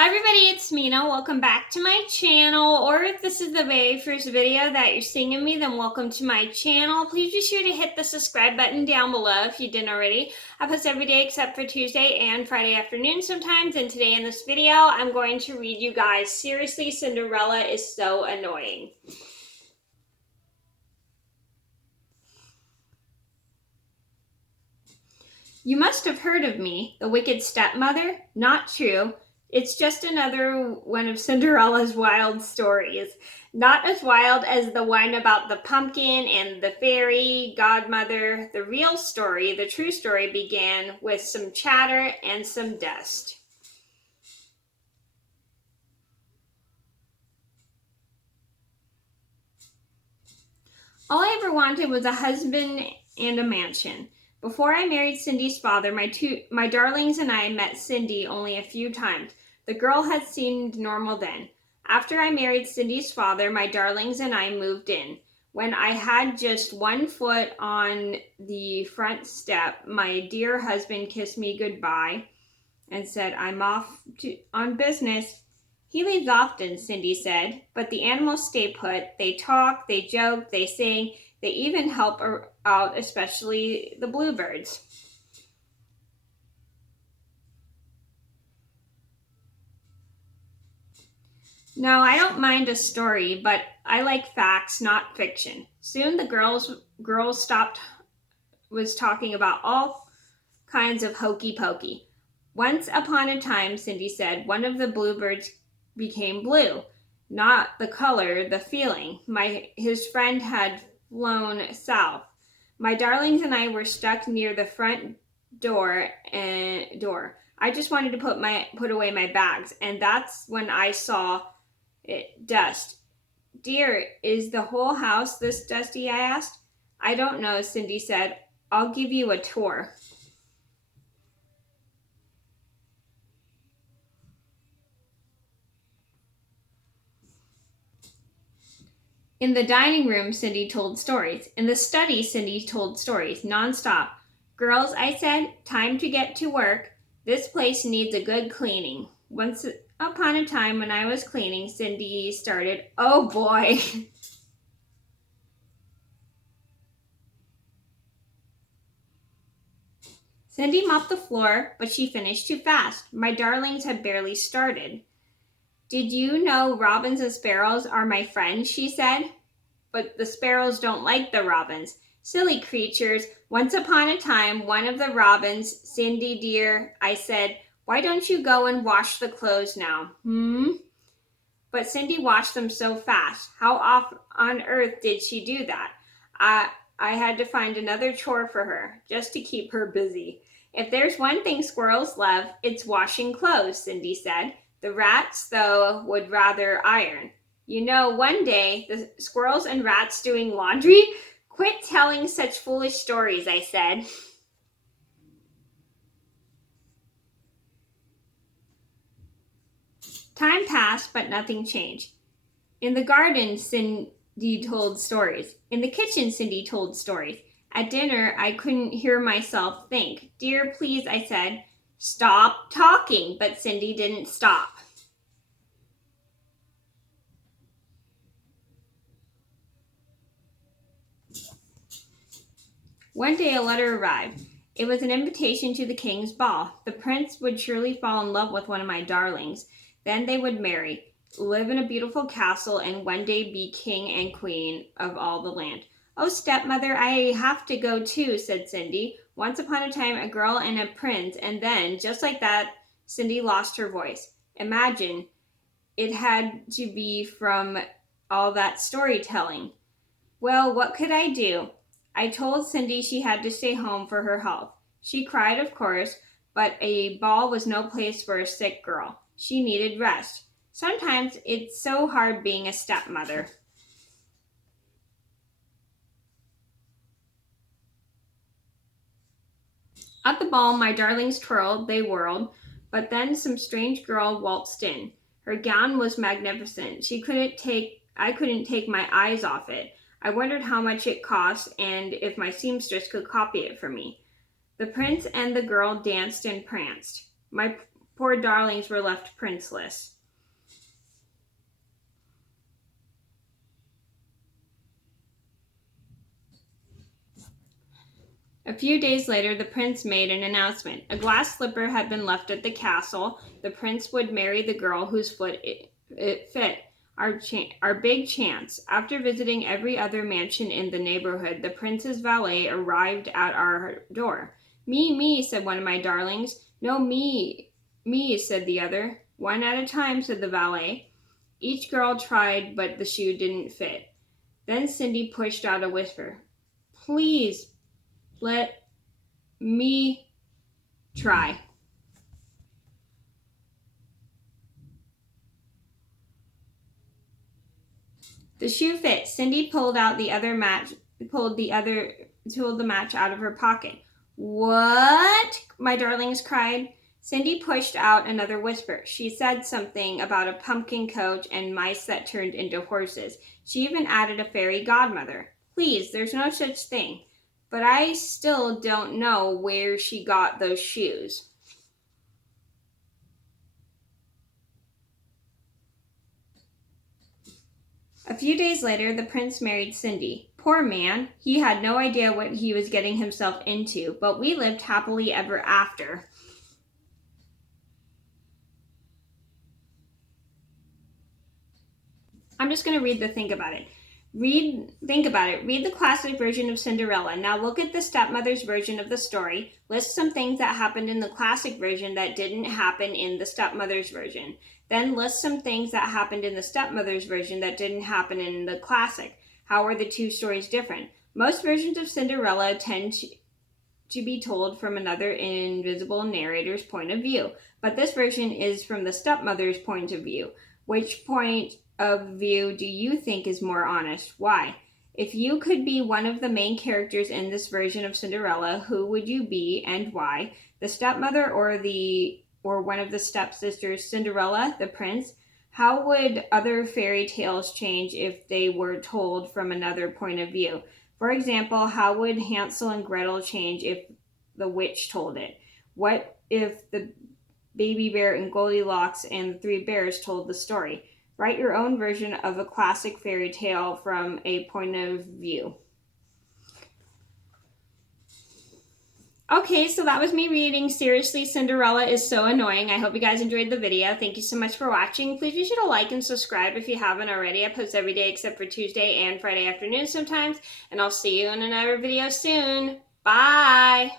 Hi everybody, it's Mena. Welcome back to my channel, or if this is the very first video that you're seeing of me, then welcome to my channel. Please be sure to hit the subscribe button down below if you didn't already. I post every day except for Tuesday and Friday afternoon sometimes, and today in this video, I'm going to read you guys. Seriously, Cinderella is so annoying. You must have heard of me, the wicked stepmother? Not true. It's just another one of Cinderella's wild stories. Not as wild as the one about the pumpkin and the fairy godmother. The real story, the true story, began with some chatter and some dust. All I ever wanted was a husband and a mansion. Before I married Cindy's father, my darlings and I met Cindy only a few times. The girl had seemed normal then. After I married Cindy's father, my darlings and I moved in. When I had just one foot on the front step, my dear husband kissed me goodbye and said, "I'm off on business." "He leaves often," Cindy said, "but the animals stay put. They talk, they joke, they sing, they even help out, especially the bluebirds." Now, I don't mind a story, but I like facts, not fiction. Soon the girls stopped was talking about all kinds of hokey pokey. "Once upon a time," Cindy said, "one of the bluebirds became blue. Not the color, the feeling. His friend had flown south. My darlings and I were stuck near the front door. I just wanted to put away my bags, and that's when I saw dust." "Dear, is the whole house this dusty?" I asked. "I don't know," Cindy said. "I'll give you a tour." In the dining room, Cindy told stories. In the study, Cindy told stories nonstop. "Girls," I said, "time to get to work. This place needs a good cleaning." Once upon a time, when I was cleaning, Cindy started. "Oh boy." Cindy mopped the floor, but she finished too fast. My darlings had barely started. "Did you know robins and sparrows are my friends?" she said. "But the sparrows don't like the robins." "Silly creatures. Once upon a time, one of the robins—" "Cindy, dear," I said, "why don't you go and wash the clothes now?" But Cindy washed them so fast. How on earth did she do that? I had to find another chore for her, just to keep her busy. "If there's one thing squirrels love, it's washing clothes," Cindy said. "The rats, though, would rather iron." "You know, one day, the squirrels and rats doing laundry?" "Quit telling such foolish stories," I said. Time passed, but nothing changed. In the garden, Cindy told stories. In the kitchen, Cindy told stories. At dinner, I couldn't hear myself think. "Dear, please," I said. "Stop talking," but Cindy didn't stop. One day a letter arrived. It was an invitation to the king's ball. The prince would surely fall in love with one of my darlings. Then they would marry, live in a beautiful castle, and one day be king and queen of all the land. "Oh, stepmother, I have to go too," said Cindy. "Once upon a time, a girl and a prince, and then, just like that," Cindy lost her voice. Imagine, it had to be from all that storytelling. Well, what could I do? I told Cindy she had to stay home for her health. She cried, of course, but a ball was no place for a sick girl. She needed rest. Sometimes it's so hard being a stepmother. At the ball, my darlings twirled, they whirled, but then some strange girl waltzed in. Her gown was magnificent. I couldn't take my eyes off it. I wondered how much it cost and if my seamstress could copy it for me. The prince and the girl danced and pranced. My poor darlings were left princeless. A few days later, the prince made an announcement. A glass slipper had been left at the castle. The prince would marry the girl whose foot it fit. Our big chance. After visiting every other mansion in the neighborhood, the prince's valet arrived at our door. Me, said one of my darlings. No, me, said the other. One at a time, said the valet. Each girl tried, but the shoe didn't fit. Then Cindy pushed out a whisper. Please, let me try. The shoe fit. Cindy pulled the match out of her pocket. What? My darlings cried. Cindy pushed out another whisper. She said something about a pumpkin coach and mice that turned into horses. She even added a fairy godmother. Please, there's no such thing. But I still don't know where she got those shoes. A few days later, the prince married Cindy. Poor man, he had no idea what he was getting himself into, but we lived happily ever after. I'm just going to read the think about it. Think about it. Read the classic version of Cinderella. Now look at the stepmother's version of the story. List some things that happened in the classic version that didn't happen in the stepmother's version. Then list some things that happened in the stepmother's version that didn't happen in the classic. How are the two stories different? Most versions of Cinderella tend to be told from another invisible narrator's point of view, but this version is from the stepmother's point of view. Which point of view do you think is more honest? Why? If you could be one of the main characters in this version of Cinderella, who would you be and why? The stepmother or one of the stepsisters, Cinderella, the prince? How would other fairy tales change if they were told from another point of view? For example, how would Hansel and Gretel change if the witch told it? What if the Baby Bear and Goldilocks and the Three Bears told the story? Write your own version of a classic fairy tale from a point of view. Okay, so that was me reading Seriously, Cinderella is So Annoying. I hope you guys enjoyed the video. Thank you so much for watching. Please be sure to like and subscribe if you haven't already. I post every day except for Tuesday and Friday afternoon sometimes. And I'll see you in another video soon. Bye!